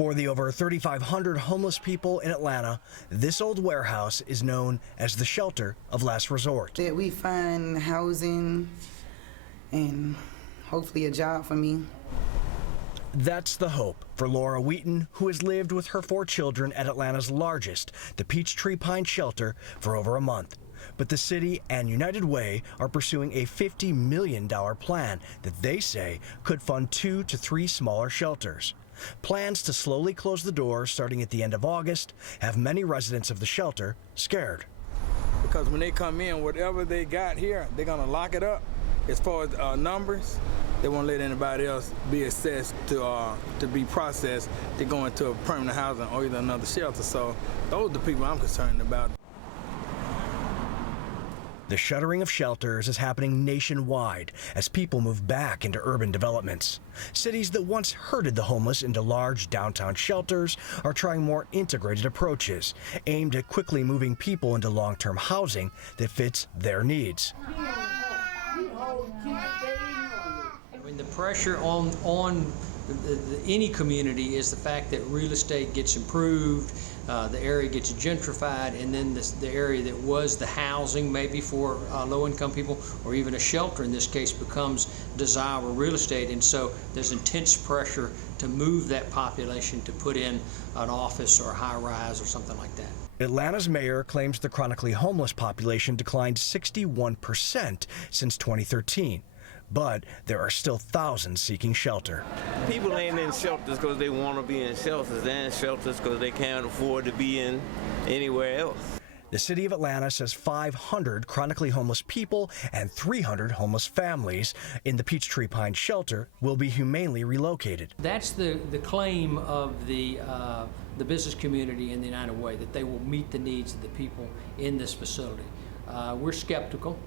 For the over 3,500 homeless people in Atlanta, this old warehouse is known as the shelter of last resort. That we find housing and hopefully a job for me. That's the hope for Laura Wheaton, who has lived with her 4 children at Atlanta's largest, the PEACHTREE-PINE shelter, for over a month. But the city and United Way are pursuing a $50 million plan that they say could fund 2 to 3 smaller shelters. Plans to slowly close the doors starting at the end of August have many residents of the shelter scared. Because when they come in, whatever they got here, they're going to lock it up. As far as numbers, they won't let anybody else be assessed to be processed to go into a permanent housing or either another shelter. So those are the people I'm concerned about. The shuttering of shelters is happening nationwide as people move back into urban developments. Cities that once herded the homeless into large downtown shelters are trying more integrated approaches aimed at quickly moving people into long-term housing that fits their needs. I mean, the pressure on any community is the fact that real estate gets improved, the area gets gentrified, and then the area that was the housing maybe for low-income people or even a shelter in this case becomes desirable real estate, and so there's intense pressure to move that population to put in an office or a high-rise or something like that. Atlanta's mayor claims the chronically homeless population declined 61% since 2013. But there are still thousands seeking shelter. People ain't in shelters because they want to be in shelters. They're in shelters because they can't afford to be in anywhere else. The city of Atlanta says 500 chronically homeless people and 300 homeless families in the PEACHTREE-PINE shelter will be humanely relocated. That's the claim of the business community in the United Way, that they will meet the needs of the people in this facility. We're skeptical.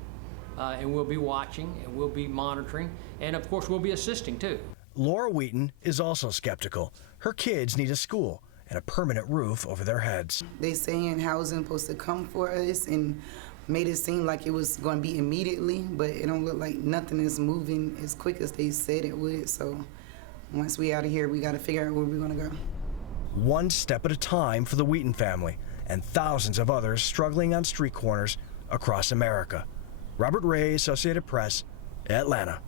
And we'll be watching, and we'll be monitoring, and of course we'll be assisting too. Laura Wheaton is also skeptical. Her kids need a school and a permanent roof over their heads. They saying housing supposed to come for us and made it seem like it was going to be immediately, but it don't look like nothing is moving as quick as they said it would. So once we out of here, we got to figure out where we're going to go. One step at a time for the Wheaton family and thousands of others struggling on street corners across America. Robert Ray, Associated Press, Atlanta.